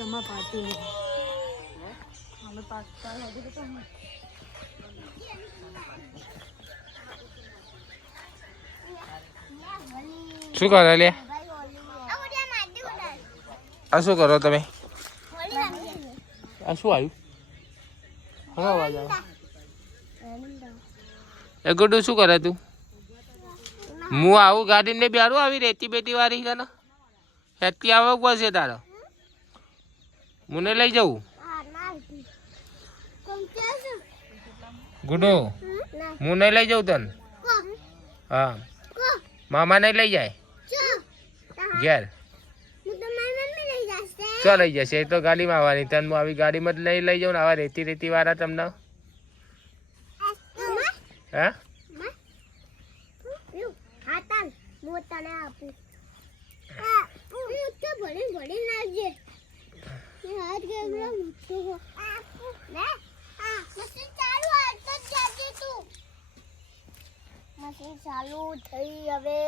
અમાર પાર્ટી અમે પાર્ટી હતી તો શું કરો લે આ શું કરો તમે આ શું આવ્યું હા અવાજ આવે એ ગુડ્ડુ શું કરે તું હું આવું ગાડીને બેરું આવી રેતી બેટી વાળી છે ને હેતી આવવો પડશે તારો મને લઈ જવું ગુડ્ડુ હું નહીં લઈ જાઉં તને હા મામા નહીં લઈ જાય ઘેર ચો લઈ જશે એ તો ગાડીમાં આવવાની તને હું આવી ગાડીમાં જ નહીં લઈ જાઉં ને આવા રેતી રેતી વાળા તમને હા મશીન ચાલુ થઈ હવે